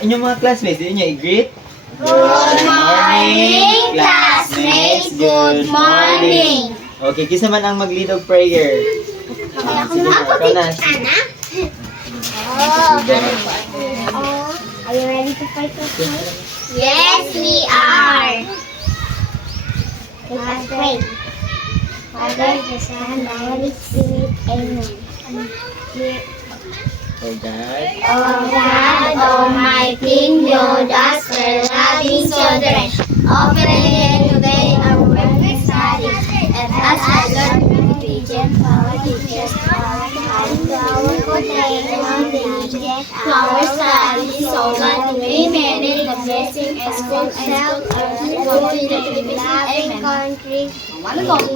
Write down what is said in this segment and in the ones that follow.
inyong mga classmates, inyo i-greet? Good morning, classmates. Good morning. Okay, kisa man ang mag-lead of prayer. Sige, ikaw na. Are you ready to fight with me? Yes, we are. Let us pray. Father, the Son, the Holy Spirit. Amen. Oh God. Oh God Almighty, build us for loving children. Open today our perfect study. And as I learn religion, our teachers, our time, to our good religion, to our study, so that we may read the blessing and school and go to the loving country.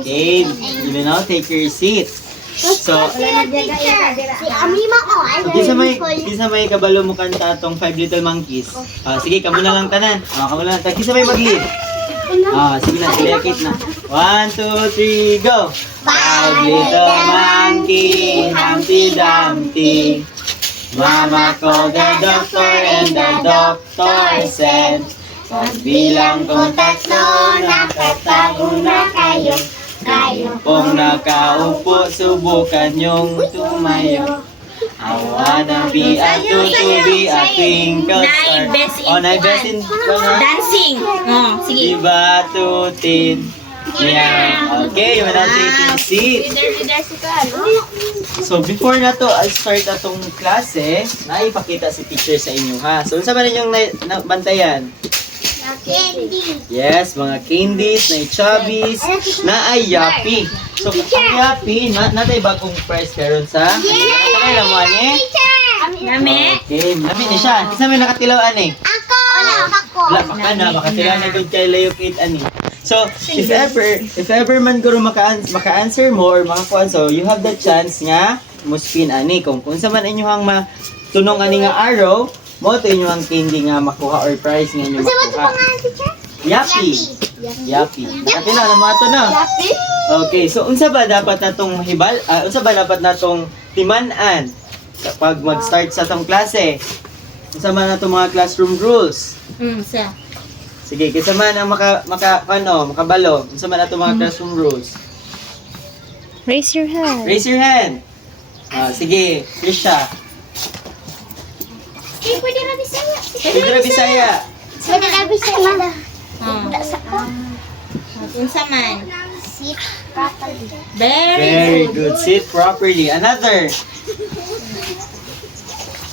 Okay, you may now take your seat. So, Si Amima, kisa may kabalo mo kanta atong Five Little Monkeys. Sige, kamo na lang tanan. Kamo na lang tanan. Kisa may mag-lead. Sige na, select na. 1, 2, 3, go! Five little monkey, Humpty Dumpty. Mama called the doctor and the doctor said, pagbilang kong tatlo, nakatago na kayo. Kayo pong nakaupo, subukan yung tumayo. I wanna be a be a twinkle star. Best in Dancing. Oh, sige. Diba tutin? Yeah. Okay, you wanna take your seat. So before na to, I'll start na tong klase, naipakita si teacher sa inyo ha. So, saan ba ninyong bantayan? Candy. Yes, mga candies, na chubbies, na ay yapi. So, ang yapi, natay bagong price karon sa? Ano na mo ani? Nami. Okay, nabi niya siya. Isa may nakatilawan eh. Ako. Wala, baka na, makatilawan na good kay Leo Kate ani. So, if ever man guro maka-answer mo or makakuan, so you have the chance nga mo spin ani. Kung sa man inyong tunong ani nga arrow, mo to inyo ang candy nga makuha or prize nga inyo makuha. Yapi. Yapi. Nakatila na mga to na. Okay, so unsa ba dapat natong unsa ba dapat natong timan-an kapag mag-start sa tong klase? Unsa man natong mga classroom rules? Sa. Sige, kisa man ang makabalo. Unsa man natong mga classroom rules? Raise your hand. Raise your hand. Sige, Trisha. Pwede na Bisaya. Pwede na Bisaya. Pwede na Bisaya. Unsa man. Sit properly. Very good. Sit properly. Another.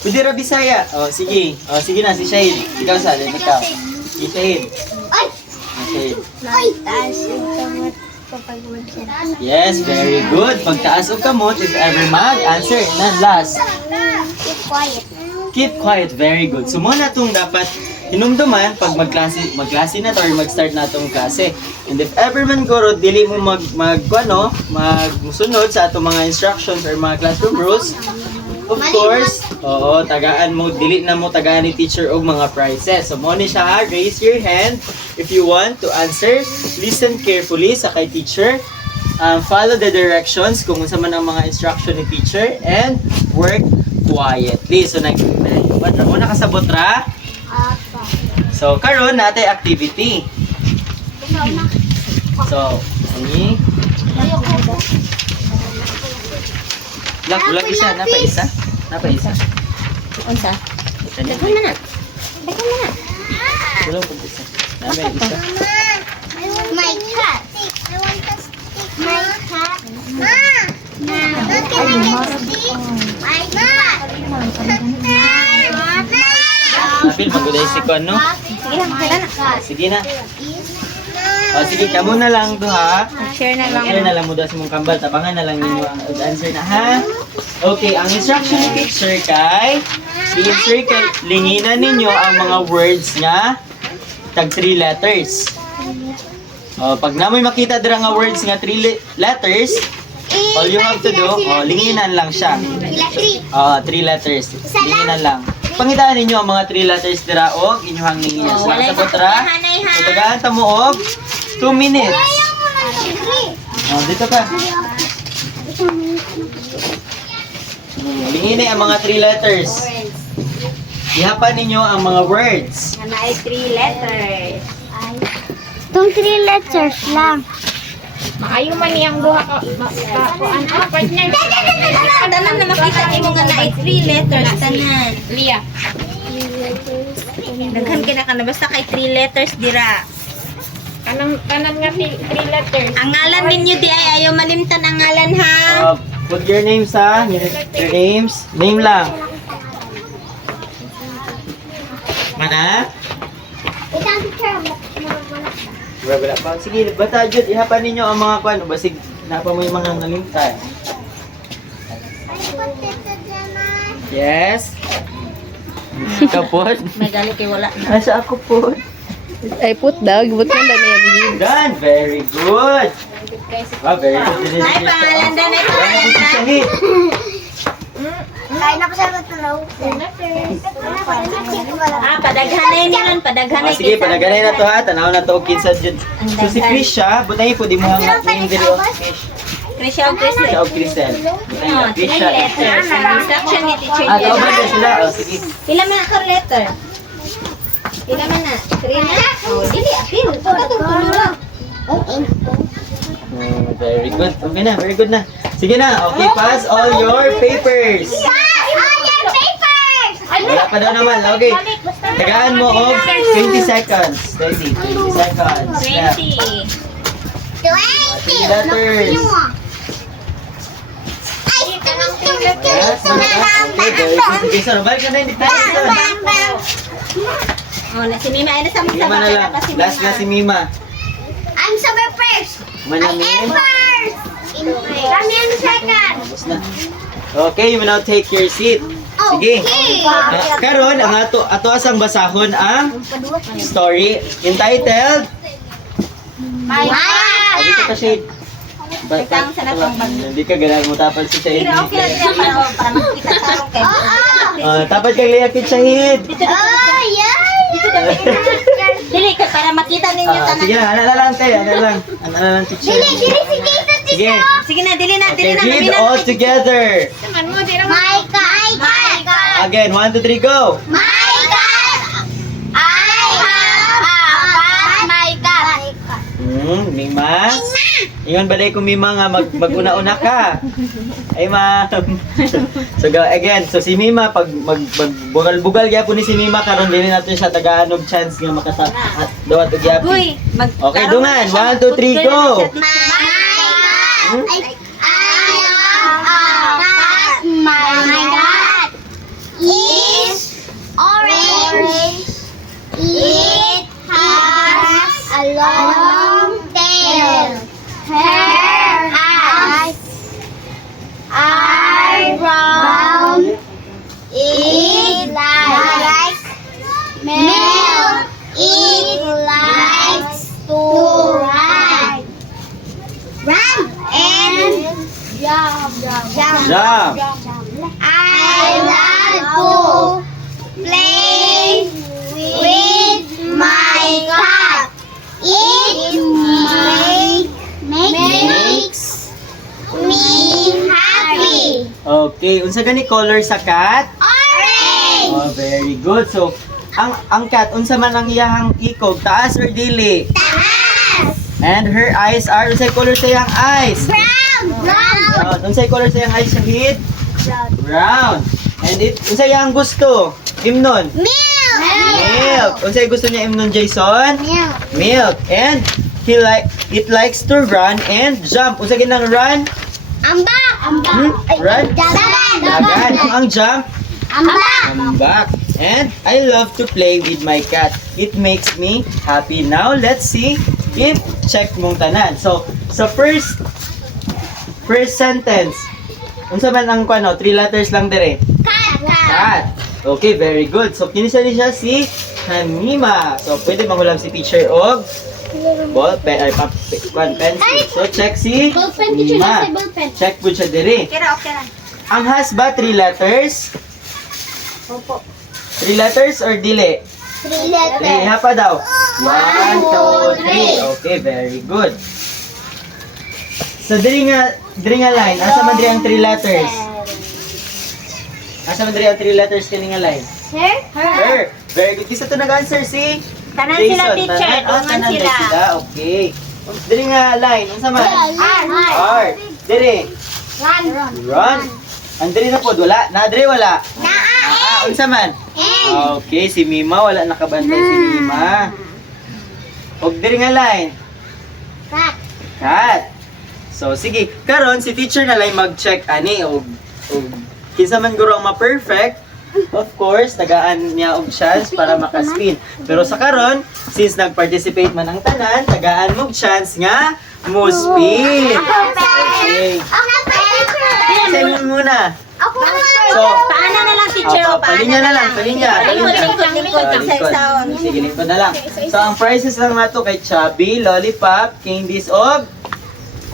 Pwede na Bisaya. Sige. Sige na, si Shahid. Ikaw sa alin, ikaw. Si Shahid. Ay! Okay. Ay! Taas yung kamot kapag mag-sit. Yes, very good. Pagtaas o kamot, if ever mag-answer. And last. Keep quiet. Keep quiet. Very good. So, muna itong dapat hinumduman pag magklase na to or mag-start na itong klase. And if ever man guro, dili mo magsunod sa atong mga instructions or mga classroom rules, of course, tagaan mo, dili na mo tagaan ni teacher og mga prizes. So, mo ni siya ha, raise your hand if you want to answer. Listen carefully sa kay teacher. Follow the directions kung unsa man ang mga instruction ni teacher and work quietly. So, muna kasabot ra. Apa. So, karon natay activity. So, ani? Lagi isa, napaisa. Unsa? Kanya. Daghan na. Wala po isa. Namay isa. My cat. I want to stick my cat. Ma! Look at my stick. My cat. Napil maguday si Kon, no? Sige na. Sige, kamo na lang do ha. Share na lang. Share na lang mo daw sa mong kambal. Tabangan na lang ninyo ang answer na ha. Okay, ang instruction ni teacher kay i-circle, linginan ninyo ang mga words nga tag 3 letters. Pag namoy makita dira nga words nga 3 letters, all you have to do, linginan lang siya. 3 letters. Linginan lang. Pangitaan ninyo ang mga 3 letters dira og inyong linginan. So, sa potra, tagaan ta mo og 2 minutes. Dito ka. Lingini ang mga 3 letters. Ihapa ninyo ang mga words. Na ay 3 letters. Itong 3 letters lang. Maayo man niyang duha ka partner. Tanan na makita niyo nga na 3 letters tanan. Lia. Daghan kina ka na basta kay 3 letters dira. Kanang nga 3 letters. Ang ngalan ninyo di ay ayaw malimtan ang ngalan ha. Put your names ha. Your names. Name lang. Mana? Itang picture mo. Wala pa. Sige, bata jud ihapa ninyo ang mga kwan basig napa mo yung mga nalimtan. Yes. Ikaw po. May gali kay wala na. Nasa ako po. Ay put daw, gibot man dali yan. Done. Very good. Very good. Ay pangalan dan ay pangalan dan. Shahid. Kaya na ko siya matulaw. Padaghanay nilan, padaghanay Sige, panaganay na to ha. Tanaw na to og kinsa jud. So si Chris siya, butay po di mo hangat name diri o Chris. Krisha o Krisel. Siya og Crisel. Butay Oh, na 3 Chris siya. letters. Ang instruction ni teacher Ah, tao ba Jenna. na sila? O sige. Pila man ka letter? Pila man na? 3 na? Oh, dili apil. Pagkatulura. Very good. Okay na, very good na. Sige na, okay, pass all your papers. Wala pa daw naman, okay. Tagaan mo og 20 seconds. 20 seconds. Yeah. 20. 3 letters. Yes, okay, very good. Sige, so, balik ka na hindi tayo. Oh, na si Mima ay nasa mga Mima na lang. Last na si Mima. I'm summer first. Manamin. First. Kami ang second. Tapos na. Okay, you will now take your seat. Sige. Karon ang ato asang basahon ang story entitled My Hindi ka shade. Tang sa natong bag. Hindi ka ganang mo tapal si Shahid. Pero okay lang yan para para makita tarong kay. Tapad kang liyakit Shahid. Oh, yeah. Dili ka para makita ninyo tanan. Sige na, ano na lang te, ano lang. Ano na lang teacher. Dili, sige, Sige. Sige na, dili na, Okay, dili na. read Mami na. all together. My God. My God. Again, 1, 2, 3, go. My God. I have a cat. My God. Mima. Ingon balay ko Mima nga maguna-una ka. Ay ma'am. So go again. So si Mima pag magbugal-bugal gyapon ni si Mima karon dili natin siya tagaan og chance nga makasa dawat og gyapon. Uy, Okay, dungan. 1, 2, 3, go. My God. I have a cat. My God is orange. It has a long tail. Her eyes are brown. It likes milk. It likes to run. Run and jump. Jump. I love to play with my cat. It makes me happy. Okay, unsa gani color sa cat? Orange. Oh, very good. So ang cat unsa man ang iyahang ikog, taas or dili? Taas. And her eyes are unsay color sa iyang eyes? Brown. Unsay color sa iyang eyes Shahid? Brown. And unsay iyang gusto? Imnon. Milk. Milk. Unsay gusto niya imnon Jason? Milk. Milk. And it likes to run and jump. Unsay ginang run? Ambak. Run. Dagan. Ang jump? Ambak. Ambak. And I love to play with my cat. It makes me happy. Now, let's see if check mong tanan. So first sentence. Unsa man ang kuno? 3 letters lang dire. Cat. Okay, very good. So kinisa ni siya si Hanima. So pwede manghulam si teacher og ball pen ay pencil. So check si Hanima. Check po siya dire. Okay ra, okay ra. Ang has ba 3 letters? Opo. 3 letters or dili? 3 letters. Okay, hapa daw. 1, 2, 3. Okay, very good. So, diri nga line. Asa man diri ang 3 letters? Asa man diri ang 3 letters kini nga line? Her. Very good. Kisa to nag-answer si Tanan sila, Jason. teacher. Dungan tanan sila. sila. Okay. Dili nga line. Unsa man? Art. Dili. Run. Andri na po. Wala. Nadri wala. Unsa man? Okay. Si Mima. Wala nakabantay si Mima. Og dili nga line. Cat. So, sige. Karon si teacher na lang mag-check ani og kinsa man guro ang ma-perfect. Of course, tagaan niya og chance para makaspin. Pero sa karon, since nag-participate man ang tanan, tagaan mo og chance nga mo spin. Okay. Sa'yo muna. So, Paano na lang, teacher? Opo, palinya na lang, palinya. Lingkod. Sige, lingkod na lang. So, ang prizes lang nato kay Chubby, Lollipop, Candies, og...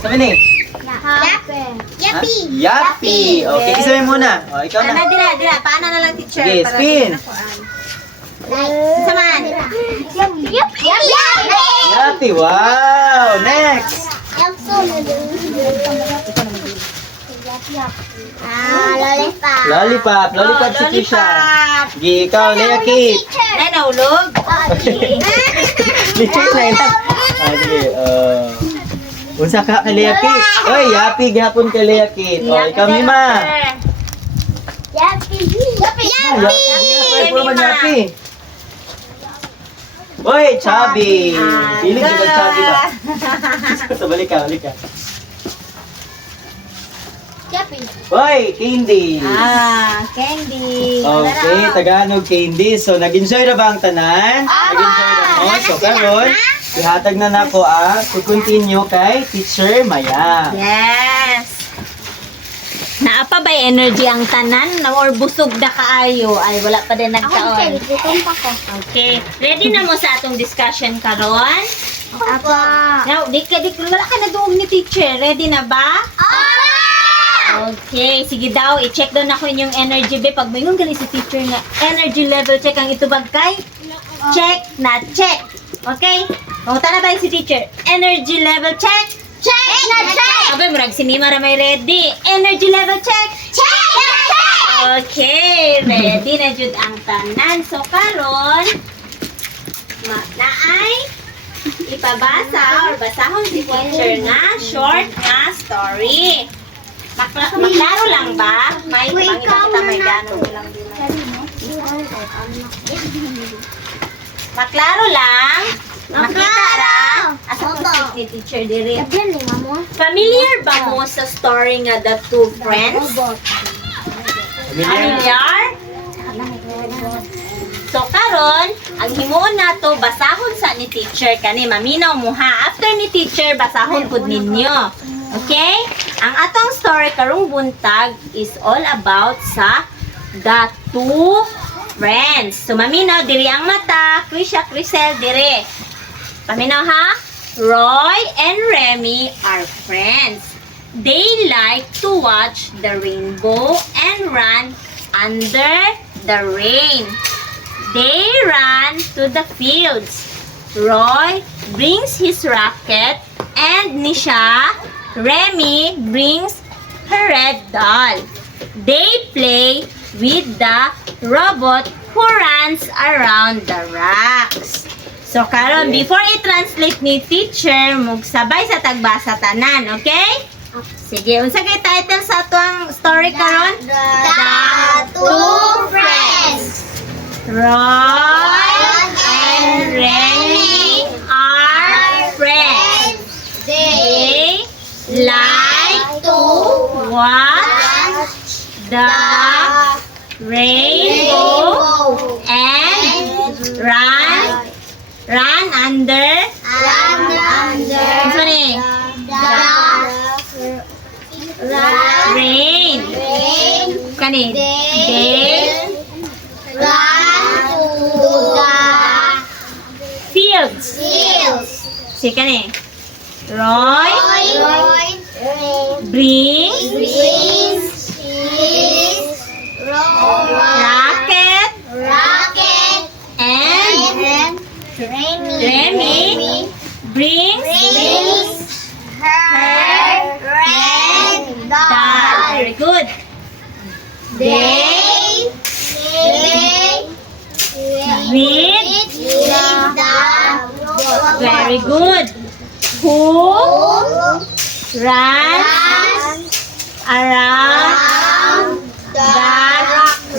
Sabi ni? Yappy! Okay, kisabi muna. O, ikaw na. Dira. Paano na lang, teacher? Sige, Para spin. Saman. Yappy, wow! Next! Lollipop si Kisha. Sige, ikaw, Lea Kate. Ay, naulog. Teacher na yan. Sige, unsa ka kay Lea Kate? Oy, Yappy, gihapon kay Lea Kate. O, ikaw, Mima. Yappy! Puro man Yappy. Oy, Chubby. Piling di ba Chubby ba? So, balik ka. Oy, Candy. Candy. Okay, Tagalog Candy. So, nag-enjoy na ba ang tanan? Nag-enjoy na mo. So, karon, ihatag na nako to continue kay Teacher Maya. Yes. Naapa ba energy ang tanan na or busog na kaayo? Ay, wala pa din nagkaon. Okay. Ready na mo sa atong discussion karon? Now, wala ka na doon ni teacher. Ready na ba? Okay, sige daw. I-check daw na ko inyong energy be. Pag mayroon galing si teacher nga energy level check ang itubag kay check na check. Okay? Panguta na ba yung si teacher? Energy level check? Abay, murag si Mima ra may ready. Energy level check? Okay, ready na jud ang tanan. So, karon naay ipabasa or basahon si teacher nga short nga story. Maklaro lang ba? May pangita may gano'n lang din. Maklaro lang. Makita ra. Asa ko si teacher diri. Familiar ba mo sa story nga The Two Friends? Familiar? So karon, ang himuon nato basahon sa ni teacher kani maminaw mo ha. After ni teacher basahon pud ninyo. Okay? Ang atong story karong buntag is all about sa The Two Friends. So maminaw diri ang mata, Krisha, Crisel diri. Paminaw ha? Roy and Remy are friends. They like to watch the rainbow and run under the rain. They run to the fields. Roy brings his racket and Nisha, Remy brings her red doll. They play with the robot who runs around the rocks. So karon before i-translate ni teacher, mugsabay sa tagbasa tanan, okay? Sige, unsa kay title sa atong story karon? The Two Friends. Roy and Remy are friends. They like to watch the rainbow and run under What's funny? Rain. Kani. They fields. Si kani. Roy brings racket and Remy brings her red doll. Very good. They Very good. Who runs around the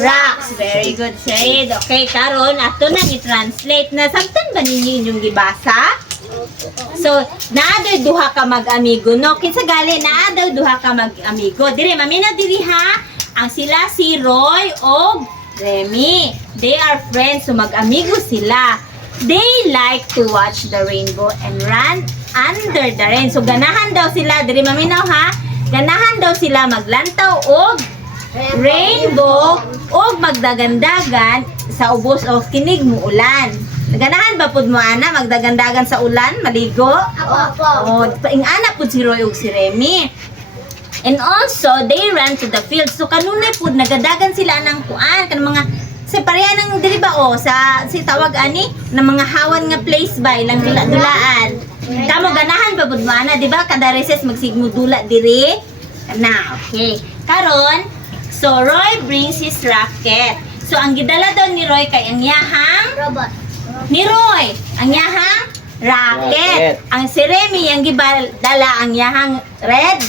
rocks? Very good, Shade. Okay, karon ato na i-translate na. Samtan ba ninyo inyong gibasa? So, naadol duha ka mag-amigo, no? Kinsa gali, naadol duha ka mag-amigo. Dire, mamina diri ha. Ang sila si Roy o Remy. They are friends, so mag-amigo sila. They like to watch the rainbow and run under the rain. So, ganahan daw sila. Dire, maminaw ha. Ganahan daw sila maglantaw og rainbow o magdagandagan sa ubos o kinig mo ulan. Ganahan ba pud mo ana magdagandagan sa ulan, maligo? Opo. Oh, ingana pud si Roy ug si Remy. And also, they ran to the field. So kanunay pud nagadagan sila ng kuan kan mga sa pareha ng diri ba sa si tawag ani ng mga hawan nga place ba ilang dula-dulaan. Kamo ganahan ba pud mo ana, di ba? Kada recess magsigmudula diri. Na, okay. Karon, so Roy brings his racket. So ang gidala daw ni Roy kay ang yahang Robot. ni Roy, ang yahang racket. Ang si Remy, ang gidala ang yahang red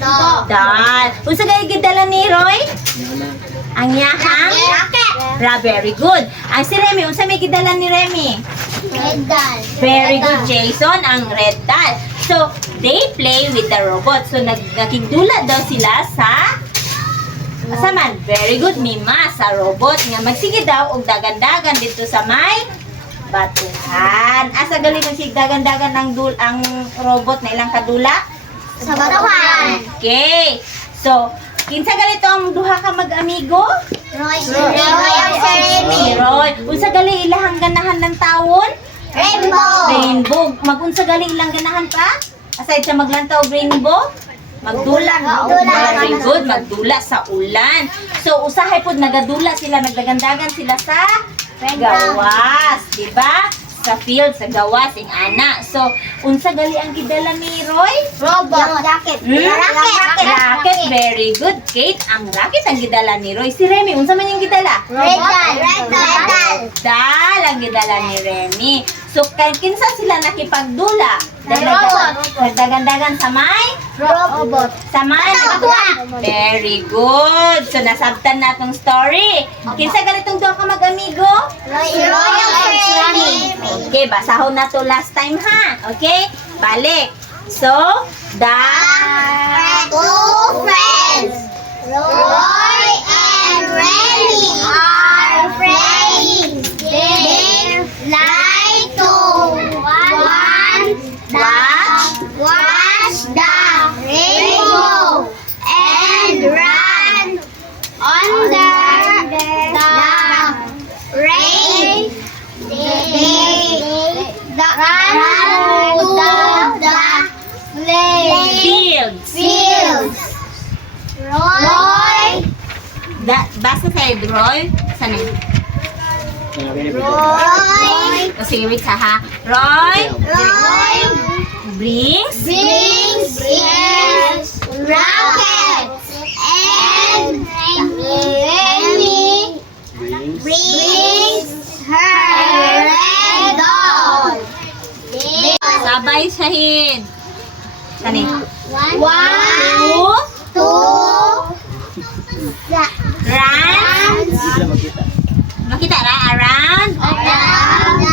Dog. doll. Unsa gay gidala ni Roy? Ang yahang Rocket. very good. Ang si Remy, unsa may gidala ni Remy? Red doll. Very good, Jason, ang red doll. So, they play with the robot. So, nagkikidula daw sila sa asaman. Very good, Mima, sa robot. Nga magsige daw og dagan-dagan dito sa may batuhan. Asa gali magsigdagan-dagan ang robot na ilang kadula? Sa batuhan. Okay. So, kinsa gali to ang duha ka mag-amigo? Roy. Roy ang Si Roy. Unsa gali ilahang ganahan ng tawon? Rainbow. Rainbow. Magunsa gali ilang ganahan pa? Aside sa maglantaw og rainbow? Magdula. Magdula. Very good. Magdula sa ulan. So, usahay po nagadula sila, nagdagandagan sila sa gawas. Diba? Sa field, sa gawas, ing ana. So, unsa gali ang gidala ni Roy? Robot. Rocket. Racket. Very good, Kate. Ang racket ang gidala ni Roy. Si Remy, unsa man yung gidala? Red doll. Red doll. Dal ang gidala ni Remy. So, kinsa sila nakipagdula? Robot. Nagdagandagan sa may? Robot. Sa may? Batuhan. Very good. So, nasabtan na itong story. Kinsa ganitong duha ka mag-amigo? Roy ang Remy. Okay, basahon na to last time ha. Okay? Balik. So, Two friends. Roy and Remy are friends. They like to watch the rainbow and run under the rain. They run to the fields. Roy. Basta sa'yo, Roy. Saan yun? Roy. O sige, wait ha. Roy brings rockets and Remy brings her red doll. sabay shahid. Saan yun? One, two, Run. Sila magkita. Makita ra around. around the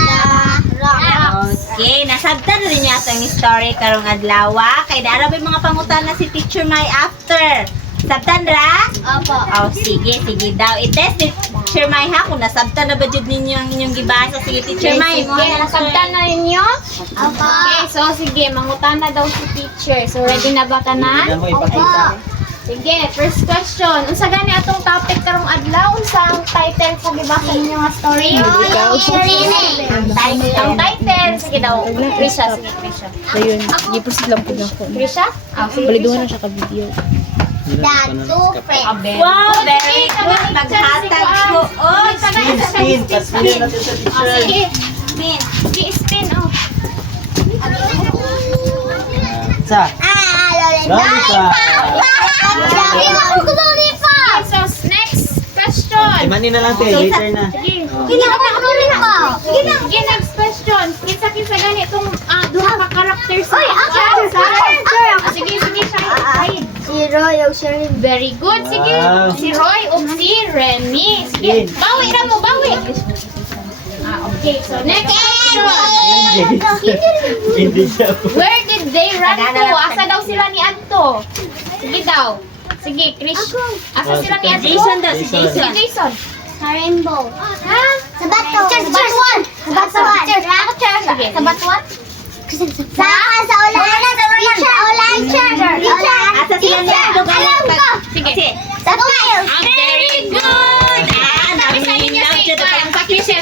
rocks. Okay, nasabtan rin niya ang story karong adlaw. Kay dara may mga pangutana si Teacher Mai after. Sabtan ra? Opo. Oh, sige daw. I-test ni Teacher Mai ha kung nasabtan na ba jud ninyo ang inyong gibasa. Sige, Teacher Mai. Sige, nasabtan na ninyo? Opo. Okay, so sige, mangutana daw si teacher. So ready na ba tanan? Hindi mo ipakita. Sige, first question. Unsa gani atong topic karong adlaw? Unsa ang title sa gibasa ninyo nga story? Ang title, sige daw. Krisha, sige Krisha. Ayun, i-proceed lang po na ako. Krisha? Balidungan na siya ka-video. The two friends. Wow, very good. Maghatag ko. Oh, Spin. Paspinin natin sa teacher. Sige, spin. sige, spin. Oh. Sa. Lollipop. Okay, so next question. Imanin na lang tayo. Later na. Sige. Oh. Sige, next question. question. Kinsa ganitong duha ka characters. Oy, Sige, siya. Si Roy o si Rin. Very good. Sige. Wow. Si Roy o si Remy. Sige. Yun. Bawi na mo, bawi. Okay. So, next question. Hindi siya. Where did they run to? Asa daw sila ni Adto? Sige daw. Sige, Krish. Asa sila ni Adto? Jason daw, si Si Jason. Jason. Sa rainbow. Ha? Sa bato. Sa batuan. Sa batuan. Sige. Sa batuan? Sa ulan. Teacher, ulan. Ulan. Asa sila ni Adto? Alam ko. Sige. Sa tumayo. Very good. Sabi sa inyo si Juan. Sa Christian.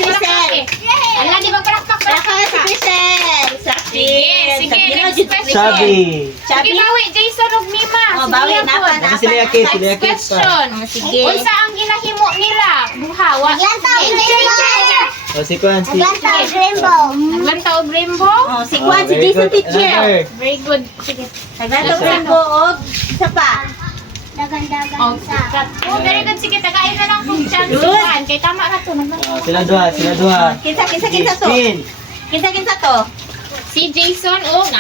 Ala, di ba palakpak? Si Crisel. Sige, next question. Sabi. Sige, bawi. Jason ug Mima. Oh, Sige, bawi Yapon. na pa na. Kasi sila yakit, sila Next yakit pa. question. Sige. Unsa ang ginahimo nila? Buhawa. Naglantaw. O, si Kwan, si... Naglantaw. Rainbow. Naglantaw og rainbow. Oh, si Juan, si very Jason good. teacher. Another. Very good. Sige. Naglatong rainbow og isa pa. Dagan-dagan Oh, sa. very good. Sige, tagain na lang kung chance. Good. Juan. Kay tama na to. O, sila duha, sila duha. Kinsa to. Spin. Kinsa to. Si Jason,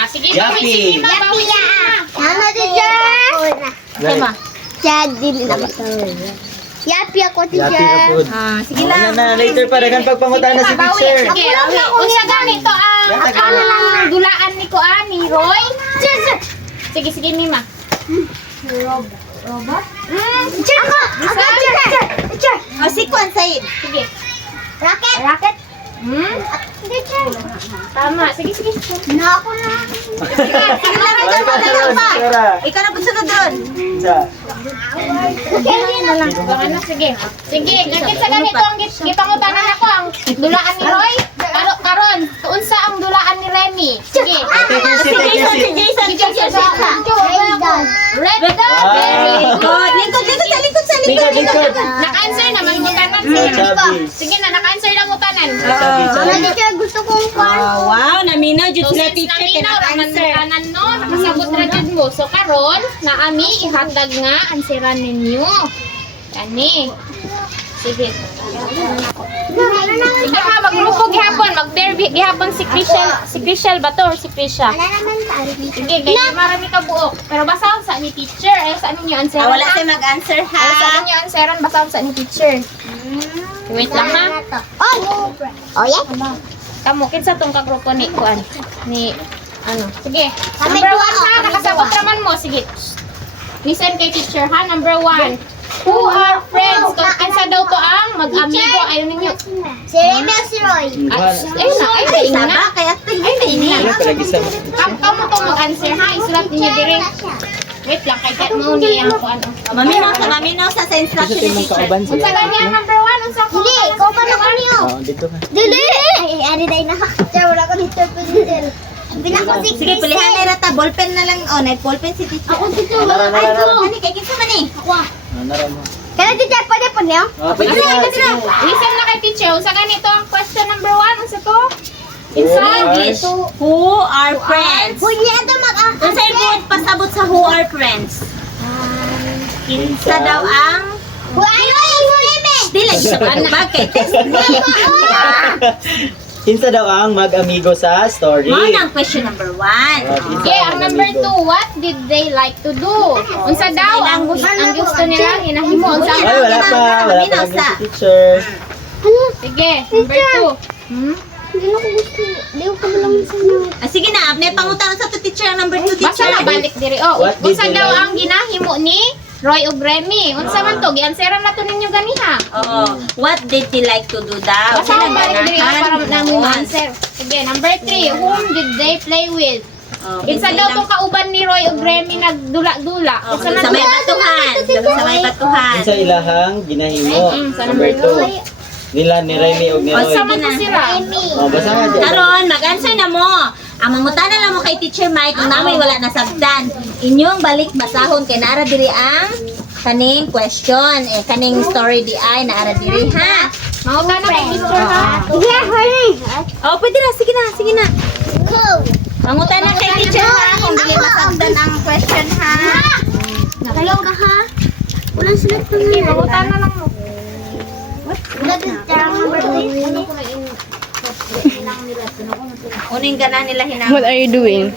sige. Yapi. Bawi si Mima. Bawi si Mima. Ano, teacher? Right. Chad, dili na ba? Yapi ako, Yapi ka teacher. po. Sige O, lang. yan na, later pa, dagan pagpangutan na si Bawi. teacher. Sige, bawi. Unsa ganito Yan, taga- ang dulaan ni Kuan ni Roy? Sige, Mima. Robot? Teacher ko! Ako, teacher! Teacher! Oh, si Juan Said. Sige. Rocket? Rocket? Teacher! Tama. Sige. Na ako na. Sige lang, Balik ka sa ron, pa. Sarah. Ikaw na po sunod doon. Isa. Ano, sige. Sige, nakit sa ganito ang gipangutanan ako ang dulaan ni Roy. Karon, unsa ang dulaan ni Remy? Sige. Take your seat, take your seat. Red dog. Ah. Very good. Likod sa Likod, likod. Naka-answer naman mutanan. Sabi. Sige na, naka-answer lang mutanan. Sabi, Ano, sabi. teacher? Gusto kong kwan. Oh, wow, naminaw jud So, sila since teacher kay naminaw, naka-answer. kanan no, nakasabot na jud mo. So, karon, naami, ihatag nga, ansiran ninyo. Kani. Sige. Sige ha, maglupog gihapon, mag-bear gihapon si Crishel ba to or si Krisha? Wala naman tayo. Sige, ganyan marami ka buok. Pero basahan sa ni teacher. Ayaw sa ninyo anseran. Wala siya mag-answer ha. Ayaw sa ninyo anseran, basahan sa ni teacher. Wait lang ha. Oh! Oh, yeah? Kamu, kinsa tong kagrupo ni Kuan? Ni, ano? Sige. Kami Number dua, 1 ha, kami nakasabot dua. naman mo. Sige. Listen kay teacher ha. Number 1. Who are friends? Kung ansa daw to ang mag-amigo. Ayaw ninyo. Si Remy o si Roy? Ay, kainga na. Kaya Ay, kainga. Wala talaga isa. Kamu to mag-answer ha. Isulat ninyo dire. Wait lang, kay kat mo ni ang kung ano. Maminaw sa instruction Kasi ni mong teacher. kauban Unsa sila. gani ang number 1? Unsa ko? Hindi, ikaw pa na ko niyo. Oo, dito ka. Dili! Ay, ari dahil nakakita. Wala ko dito po dito. Pinako si Sige, pilihan na rata. Ballpen na lang. Oh, ballpen si teacher. Ako dito. Nara, nara, nara. Ano, kay kinsa man eh. Ako. Nara mo. Kaya teacher, pwede po niyo? Pwede na. Sige. Listen na kay teacher. Unsa ganito ang question number 1? Unsa to? Who English. Who are friends? Pwede niya ito Kung sa'yo po pasabot sa who are friends? Kinsa daw ang... Ano yung Remy? Dili, siya ba? Bakit? Kinsa daw ang mag-amigo sa story? Mo ang question number 1. Okay, ang number 2, what did they like to do? Unsa daw ang gusto nila hinahimo? Unsa Ay, wala pa. Wala pa Maminaw naging sa. si teacher. Sige, number 2. Hindi ko gusto. Hindi ko kabalang sa inyo. Sige na, may pangutan sa to teacher ang number 2 Basta teacher. mabalik diri. Oh, What did unsa they daw like? ang ginahimo ni Roy ug Remy? Unsa man to? Gianseran na to ninyo ganiha. Oo. What did they like to do daw? Basta mabalik diri para namin Noon. answer. Sige, number 3, whom did they play with? Oh, Kinsa hindi daw lang- tong kauban ni Roy ug Remy nagdula-dula? Oh, Unsa man sa to? may batuhan. Sa may batuhan. Kinsa ilahang ginahimo? Sa Number number 2. Nila ni Remy o ni Roy. Unsa man to sila? Oh, basta nga dyan. Karon, mag-answer na mo. Ang mangutana lang mo kay Teacher Mike kung namoy wala nasabtan. Inyong balik basahon kay naara diri ang kaning question. Kaning story di ay naara diri ha. Mauta na kay teacher ha. Yeah, hurry. Oh, pwede na. Sige na. Go. Mangutana kay Teacher ha kung dili masabtan ang question ha. Nakayaw ka ha? Walang select na Mauta na lang mo. Wala teacher ang number 3. Uning gana nila hinang. What are you doing?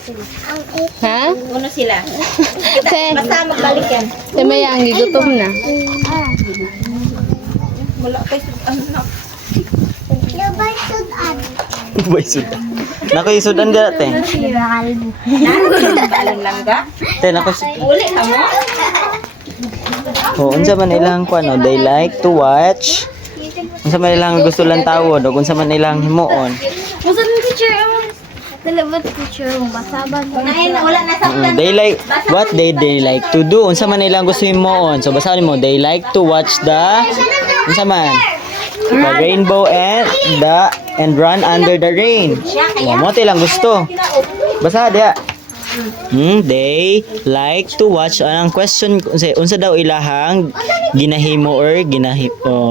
Ha? Uno sila. Te, Basta magbalik yan. te mayang gigutom na. Wala kayo ano na. Boy, sudan. Nako yung sudan ka, te. Balon lang ga. Te, nako sudan. Uli ka mo. Oh, unsa man ilang kuan, no? They like to watch. Unsa man ilang gusto lang tawod, o unsa man ilang himuon. Musa ng teacher mo. Dalawa teacher mo. Basaban mo. Kunain na wala na sa They like what they like to do. Unsa man ilang gusto himuon. So basahin mo, they like to watch the unsa man? The rainbow and run under the rain. Oh, mo ilang gusto. Basa dia. They like to watch ang question unsa daw ilahang ginahimo or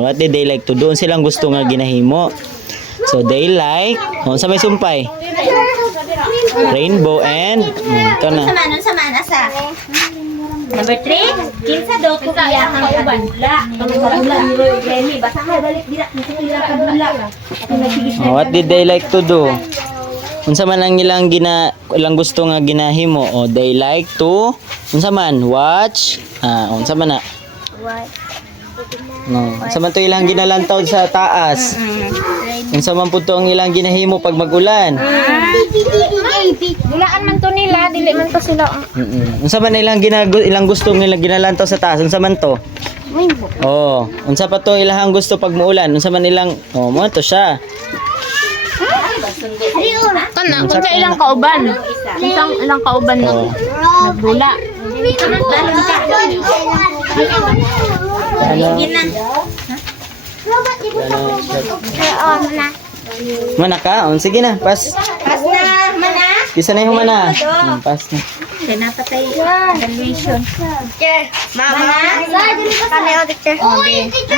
what did they like to do? Unsa silang gusto nga ginahimo? So they like unsa may sumpay? Rainbow and ito na. Unsa man asa? Number 3, kinsa daw ko iyahang kadula. Ang kadula ni Remy, basta ka balik dira, kinsa ila kadula. What did they like to do? Unsa man ang ilang gusto nga ginahimo? O they like to unsa man watch unsa man na? No, unsa man to ilang ginalantaw sa taas? Unsa man pud to ang ilang ginahimo pag magulan? Dulaan man to nila, dili man to sila. Unsa man ilang ilang gusto nga ginalantaw sa taas? Unsa man to? Oh, unsa pa to ilang gusto pag muulan? Unsa man ilang mo to siya. Kana, kung sa ilang kauban. Isang ilang kauban na Oh. nagdula. Ano? Mana ka? Oh, sige na, pas. Pas na, mana. Bisa na yung mana. Pas na. Kaya napatay evaluation. Mama. Kami o teacher. Uy, teacher.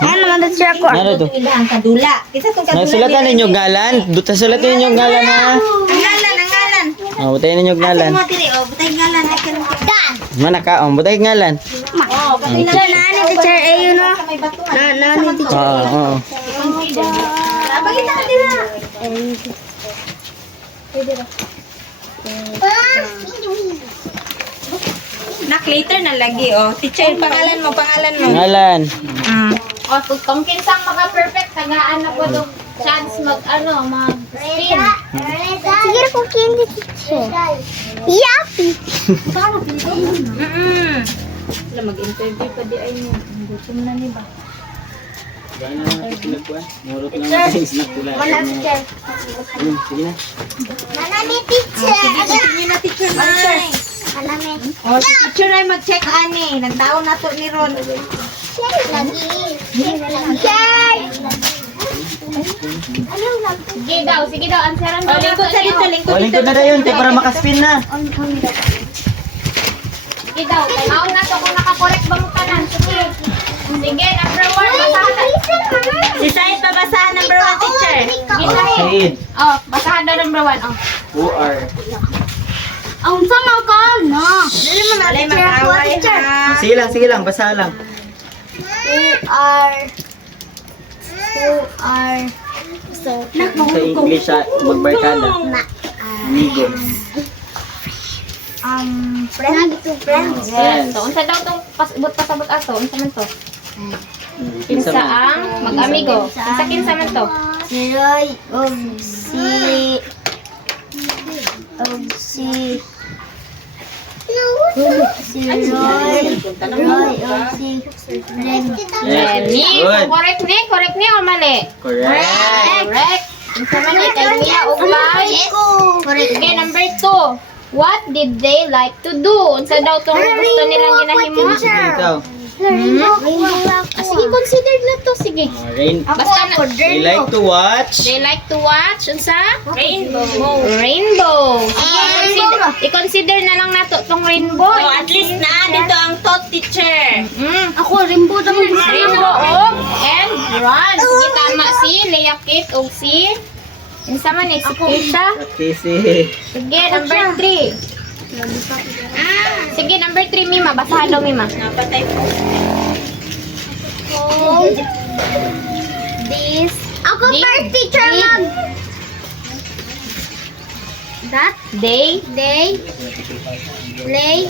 Ano naman teacher ako? Ano to? Ilang kadula. Kinsa tong kadula? Nasulatan ninyo ngalan? Duta sulatan ninyo ngalan ha. Ang ngalan. Oh, butayin ninyo ngalan. Mo diri oh, butay ngalan ay kanang. Mana ka? Oh, butay ngalan. Oh, kasi Teacher, nani teacher? Eh, yun o. may bato. Nani teacher? Oo. Pagita dira. Nak later na lagi oh. Teacher, pangalan mo. Ngalan. O, kung kinsang maka-perfect, tagaan na po itong chance mag-spin. Sige kung candy teacher. Yappy. Sila mag-interview pa di ay mo. Gutom na ni ba? Mana teacher? Sige na. Manami teacher. Sige na teacher Mai. Manami. Oh, si teacher ay mag-check ani. Nagtaon na to ni Ron. Lagi. Sige daw, answeran Oh, lingkod sa dito, Oh, lingkod na dayon, te, para makaspin na. Sige daw, tanaw na to kung nakakorek ba mo tanan. Sige, number 1, basahan. Si Said babasahan number 1 teacher. Sige, Said. Said, Oh, basahan daw number 1. Oh. who are? Ang sama ka na. Alay mag-away ha. Sige lang, basa lang. So, Sa English, magbarkada. Amigo. friends. Yes. So, unsa daw tong pasabot ato? Unsa man to? Kinsa Kinsa man? ang mag-amigo? Kinsa man to? Si Roy, si Remy. Good. Correct ni o mali? Correct. Correct. Unsa man ni kay Mia ug Lai? Sige, number 2. What did they like to do? Unsa daw tong gusto nilang ginahimo? Sige, ikaw. Sige, considered na to. Sige. Basta na. They like to watch. They like to watch. Unsa? Rainbow. Rainbow. Sige, i-consider na lang nato tong rainbow. So at least na dito ang thought teacher. Ako, rainbow daw ang gusto Rainbow og and run. Sige, tama si Leah Kit og si Unsa man ni si Kisha? Kisi. Sige, number 3. Sige, number 3, Mima. Basahan daw, Mima. Napatay ko. This. Ako Did first teacher they That They they play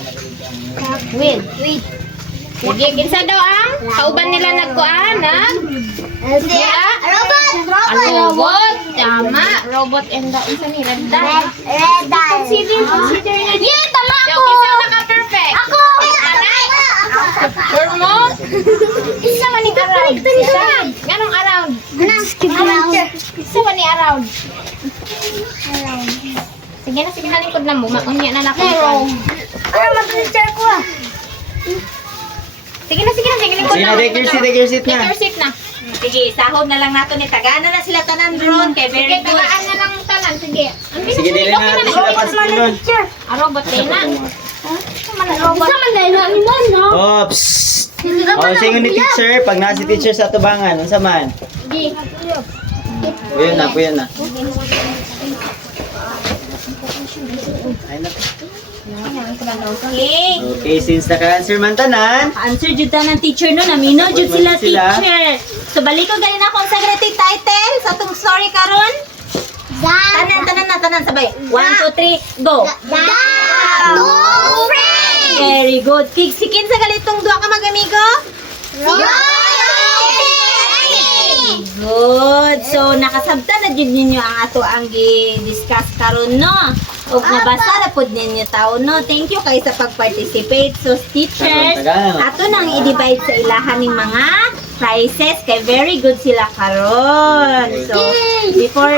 with. with. Sige, kinsa daw ang kauban nila nagkuan, ha? Robot. Ang robot. Tama. Robot and the isa ni Red Dot. Red Dot. Consider na. Yeah, tama So, ko. kinsa naka-perfect? Ako. Sure mo? Isa man ni around. Isa. Ganong around? Around. Isa man ni around? Sige na lingkod na mo. Maunya na na ko. Ano mag-teacher ko ah? Sige na lingkod Sige na. na, take your seat Take na. your seat na. Sige, sahod na lang nato ni Tagana na sila tanan ron. Kay very Sige, good. tagaan na lang tanan. Sige. Sige, dili na natin sila pasilon. Robot din na. Isa man dahil na iman, no? Oops! O, sa ingon ni teacher, pag nasa si teacher sa tubangan, unsa man? Sige. Puyo na. Ay na. Okay. Okay, since naka-answer man tanan, Answer jud ng teacher no, namino jud Good sila man sila. teacher. So balik ko ganin ako sa great title sa atong story karon. Tanan sabay. 1 2 3 go. Two friends. Very good. Sikin sa galitong duha ka magamigo. Good. So nakasabtan na jud ninyo ang ato ang gi-discuss karon no. Ug nabasa na pud ninyo tawo no. Thank you kay sa pag-participate. So teachers, Tagana. ato nang i-divide sa ilahan ng mga prizes kay very good sila karon. So before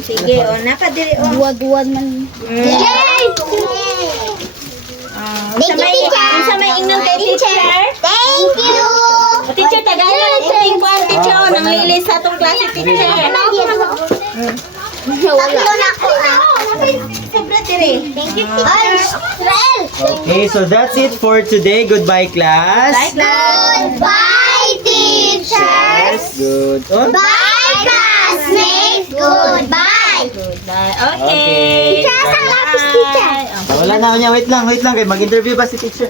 sige o napadiri o. Duwad man. Sa may ingnon kay teacher. Thank you. O teacher tagalan ang ating kwan teacher o nang lilis sa atong klase teacher. Wala na ako. Sobra diri. Thank you, Israel. Okay, so that's it for today. Goodbye, class. Goodbye, teachers. Good. Oh. Bye, classmates. Goodbye. Goodbye. Okay. Okay. Teacher, asan lapis, teacher? Bye. Wala na niya. Wait lang. Kay mag-interview ba si teacher?